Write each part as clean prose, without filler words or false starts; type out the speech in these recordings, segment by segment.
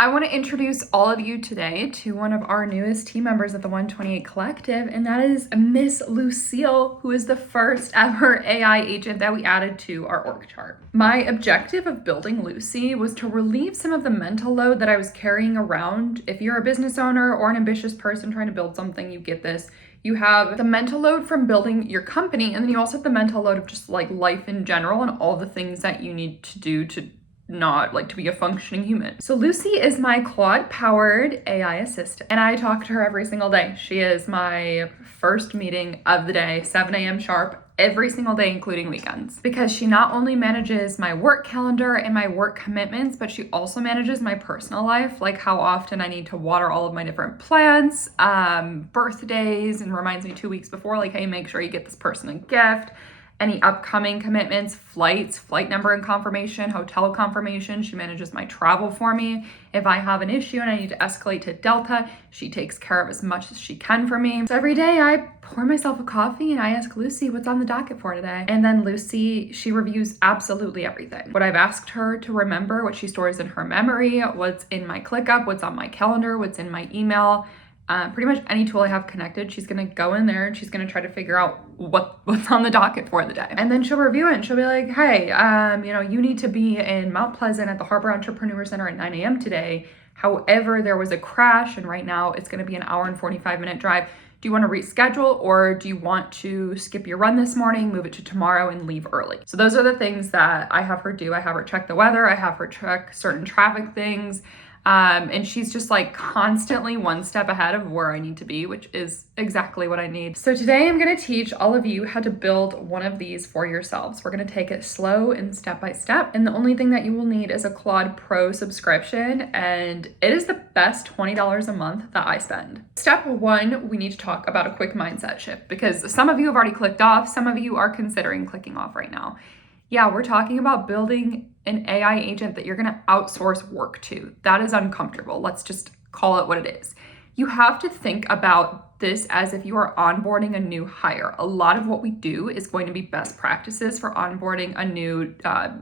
I want to introduce all of you today to one of our newest team members at the 128 Collective, and that is Miss Lucille, who is the first ever AI agent that we added to our org chart. My objective of building Lucy was to relieve some of the mental load that I was carrying around. If you're a business owner or an ambitious person trying to build something, you get this. You have the mental load from building your company, and then you also have the mental load of just like life in general and all the things that you need to do to be a functioning human. So Lucy is my Claude powered AI assistant, and I talk to her every single day. She is my first meeting of the day, 7 a.m. sharp, every single day, including weekends, because she not only manages my work calendar and my work commitments, but she also manages my personal life, like how often I need to water all of my different plants, birthdays, and reminds me 2 weeks before, like, hey, make sure you get this person a gift. Any upcoming commitments, flights, flight number and confirmation, hotel confirmation. She manages my travel for me. If I have an issue and I need to escalate to Delta, she takes care of as much as she can for me. So every day I pour myself a coffee and I ask Lucy what's on the docket for today. And then Lucy, she reviews absolutely everything. What I've asked her to remember, what she stores in her memory, what's in my ClickUp, what's on my calendar, what's in my email. Pretty much any tool I have connected, she's gonna go in there and she's gonna try to figure out what's on the docket for the day. And then she'll review it and she'll be like, hey, you need to be in Mount Pleasant at the Harbor Entrepreneur Center at 9 a.m. today. However, there was a crash and right now it's gonna be an hour and 45-minute drive. Do you want to reschedule, or do you want to skip your run this morning, move it to tomorrow, and leave early? So those are the things that I have her do. I have her check the weather. I have her check certain traffic things. And she's just like constantly one step ahead of where I need to be, which is exactly what I need. So today I'm going to teach all of you how to build one of these for yourselves. We're going to take it slow and step by step. And the only thing that you will need is a Claude Pro subscription. And it is the best $20 a month that I spend. Step one, we need to talk about a quick mindset shift, because some of you have already clicked off. Some of you are considering clicking off right now. Yeah, we're talking about building an AI agent that you're going to outsource work to. That is uncomfortable. Let's just call it what it is. You have to think about this as if you are onboarding a new hire. A lot of what we do is going to be best practices for onboarding a new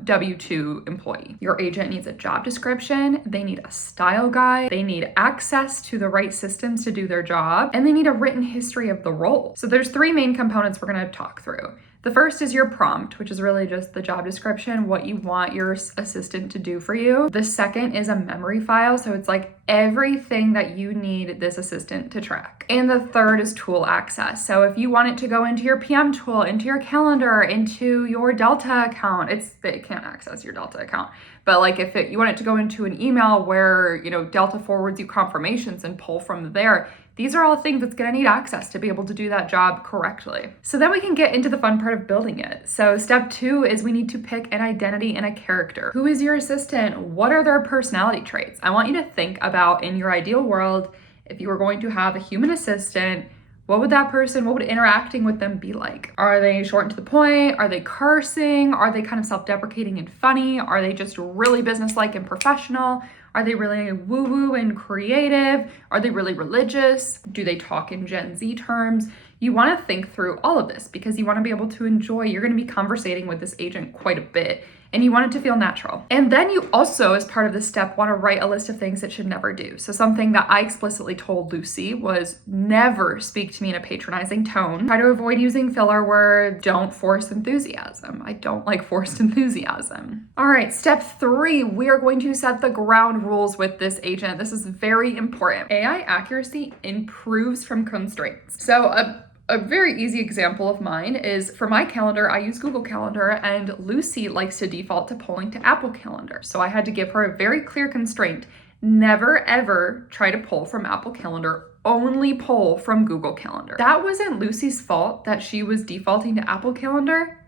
W-2 employee. Your agent needs a job description, they need a style guide, they need access to the right systems to do their job, and they need a written history of the role. So there's three main components we're going to talk through. The first is your prompt, which is really just the job description, what you want your assistant to do for you. The second is a memory file. So it's like everything that you need this assistant to track. And the third is tool access. So if you want it to go into your PM tool, into your calendar, into your Delta account, it can't access your Delta account. But like if you want it to go into an email where, Delta forwards you confirmations and pull from there, these are all things that's going to need access to be able to do that job correctly. So then we can get into the fun part of building it. So step two is we need to pick an identity and a character. Who is your assistant? What are their personality traits? I want you to think about, in your ideal world, if you were going to have a human assistant, what would interacting with them be like? Are they short and to the point? Are they cursing? Are they kind of self-deprecating and funny? Are they just really businesslike and professional? Are they really woo-woo and creative? Are they really religious? Do they talk in Gen Z terms? You want to think through all of this because you want to be able to enjoy. You're going to be conversating with this agent quite a bit, and you want it to feel natural. And then you also, as part of this step, want to write a list of things it should never do. So something that I explicitly told Lucy was never speak to me in a patronizing tone. Try to avoid using filler words. Don't force enthusiasm. I don't like forced enthusiasm. All right, step three, we are going to set the ground rules with this agent. This is very important. AI accuracy improves from constraints. So a very easy example of mine is for my calendar, I use Google Calendar, and Lucy likes to default to pulling to Apple Calendar. So I had to give her a very clear constraint. Never ever try to pull from Apple Calendar, only pull from Google Calendar. That wasn't Lucy's fault that she was defaulting to Apple Calendar.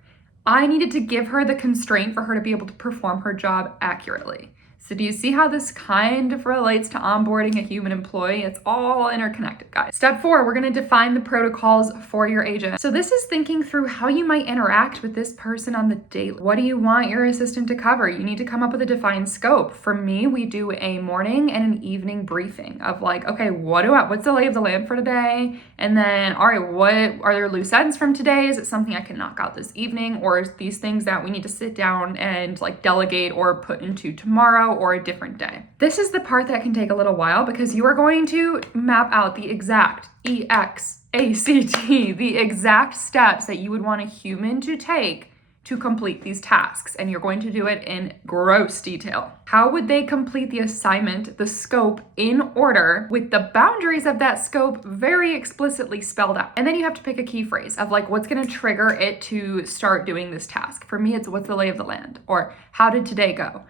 I needed to give her the constraint for her to be able to perform her job accurately. So do you see how this kind of relates to onboarding a human employee? It's all interconnected, guys. Step four, we're going to define the protocols for your agent. So this is thinking through how you might interact with this person on the daily. What do you want your assistant to cover? You need to come up with a defined scope. For me, we do a morning and an evening briefing of like, okay, what's the lay of the land for today? And then, all right, what are there loose ends from today? Is it something I can knock out this evening? Or is these things that we need to sit down and like delegate or put into tomorrow? tomorrow or a different day. This is the part that can take a little while because you are going to map out the exact the exact steps that you would want a human to take to complete these tasks, and you're going to do it in gross detail. How would they complete the assignment, the scope, in order with the boundaries of that scope very explicitly spelled out? And then you have to pick a key phrase of like, what's gonna trigger it to start doing this task? For me, it's what's the lay of the land, or how did today go?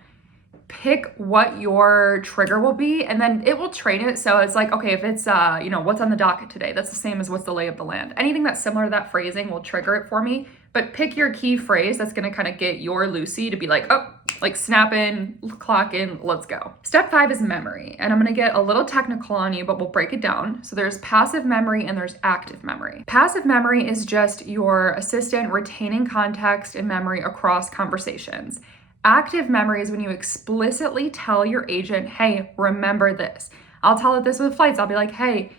Pick what your trigger will be, and then it will train it. So it's like, okay, if it's, what's on the docket today, that's the same as what's the lay of the land. Anything that's similar to that phrasing will trigger it for me, but pick your key phrase that's gonna kind of get your Lucy to be like, oh, like snap in, clock in, let's go. Step 5 is memory, and I'm gonna get a little technical on you, but we'll break it down. So there's passive memory and there's active memory. Passive memory is just your assistant retaining context and memory across conversations. Active memory is when you explicitly tell your agent, hey, remember this. I'll tell it this with flights. I'll be like, hey,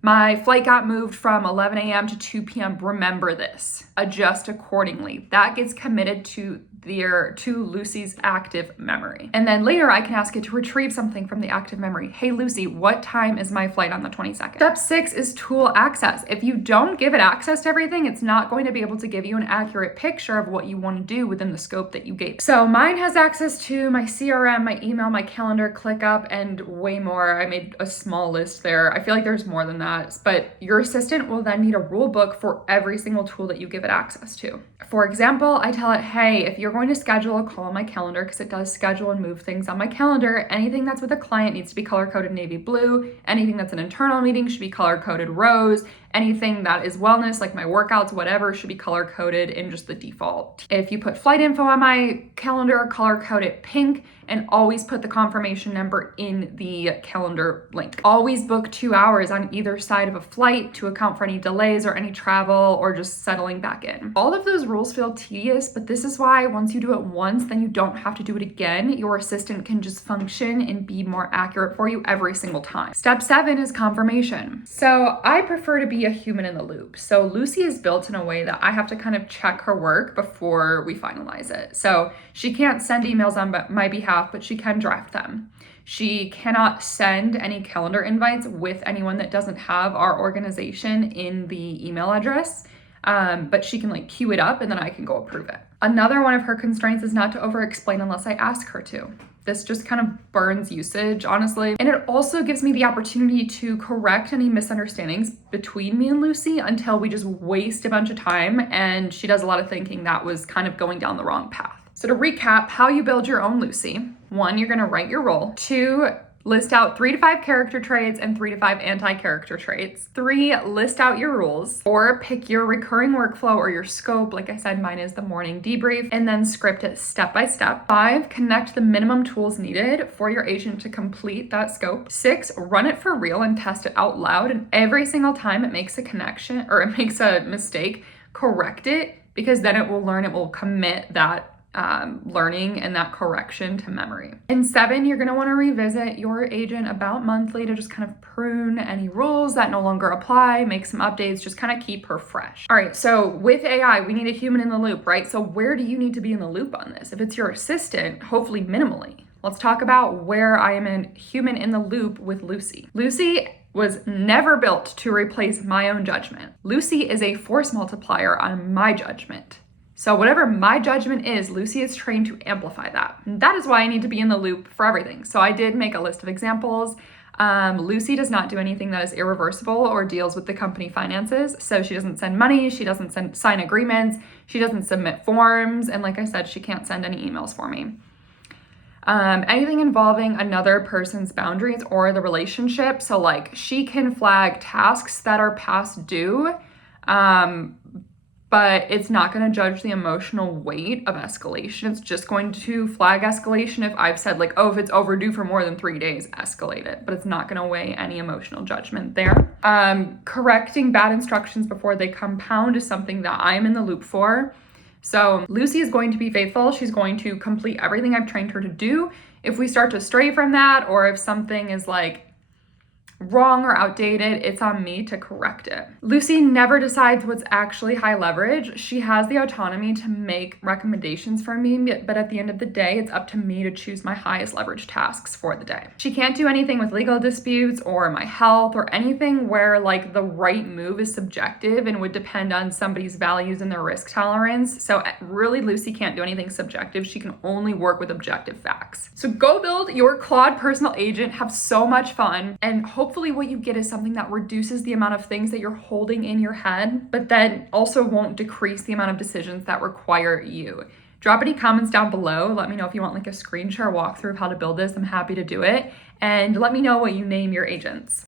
my flight got moved from 11 a.m. to 2 p.m. Remember this. Adjust accordingly. That gets committed to Lucy's active memory. And then later I can ask it to retrieve something from the active memory. Hey, Lucy, what time is my flight on the 22nd? Step 6 is tool access. If you don't give it access to everything, it's not going to be able to give you an accurate picture of what you want to do within the scope that you gave. So mine has access to my CRM, my email, my calendar, ClickUp, and way more. I made a small list there. I feel like there's more than that, but your assistant will then need a rule book for every single tool that you give it access to. For example, I tell it, hey, if you're going to schedule a call on my calendar, because it does schedule and move things on my calendar, anything that's with a client needs to be color-coded navy blue. Anything that's an internal meeting should be color-coded rose. Anything that is wellness, like my workouts, whatever, should be color-coded in just the default. If you put flight info on my calendar, color-code it pink, and always put the confirmation number in the calendar link. Always book 2 hours on either side of a flight to account for any delays or any travel or just settling back in. All of those rules feel tedious, but this is why once you do it once, then you don't have to do it again. Your assistant can just function and be more accurate for you every single time. Step 7 is confirmation. So I prefer to be a human in the loop. So Lucy is built in a way that I have to kind of check her work before we finalize it. So she can't send emails on my behalf, but she can draft them. She cannot send any calendar invites with anyone that doesn't have our organization in the email address, but she can like queue it up and then I can go approve it. Another one of her constraints is not to over-explain unless I ask her to. This just kind of burns usage, honestly. And it also gives me the opportunity to correct any misunderstandings between me and Lucy until we just waste a bunch of time and she does a lot of thinking that was kind of going down the wrong path. So to recap how you build your own Lucy: 1, you're gonna write your role. 2, list out 3 to 5 character traits and 3 to 5 anti-character traits. 3, list out your rules. 4, pick your recurring workflow or your scope. Like I said, mine is the morning debrief, and then script it step by step. 5, connect the minimum tools needed for your agent to complete that scope. 6, run it for real and test it out loud. And every single time it makes a connection or it makes a mistake, correct it, because then it will learn, it will commit that learning and that correction to memory. And 7, you're gonna wanna revisit your agent about monthly to just kind of prune any rules that no longer apply, make some updates, just kind of keep her fresh. All right, so with AI, we need a human in the loop, right? So where do you need to be in the loop on this? If it's your assistant, hopefully minimally. Let's talk about where I am a human in the loop with Lucy. Lucy was never built to replace my own judgment. Lucy is a force multiplier on my judgment. So whatever my judgment is, Lucy is trained to amplify that. And that is why I need to be in the loop for everything. So I did make a list of examples. Lucy does not do anything that is irreversible or deals with the company finances. So she doesn't send money, she doesn't sign agreements, she doesn't submit forms. And like I said, she can't send any emails for me. Anything involving another person's boundaries or the relationship. So like she can flag tasks that are past due, but it's not going to judge the emotional weight of escalation. It's just going to flag escalation if I've said like, oh, if it's overdue for more than 3 days, escalate it. But it's not going to weigh any emotional judgment there. Correcting bad instructions before they compound is something that I'm in the loop for. So Lucy is going to be faithful. She's going to complete everything I've trained her to do. If we start to stray from that, or if something is like, wrong or outdated, it's on me to correct it. Lucy never decides what's actually high leverage. She has the autonomy to make recommendations for me, but at the end of the day, it's up to me to choose my highest leverage tasks for the day. She can't do anything with legal disputes or my health or anything where like the right move is subjective and would depend on somebody's values and their risk tolerance. So really, Lucy can't do anything subjective. She can only work with objective facts. So go build your Claude personal agent, have so much fun, and hopefully what you get is something that reduces the amount of things that you're holding in your head, but then also won't decrease the amount of decisions that require you. Drop any comments down below. Let me know if you want like a screen share walkthrough of how to build this. I'm happy to do it. And let me know what you name your agents.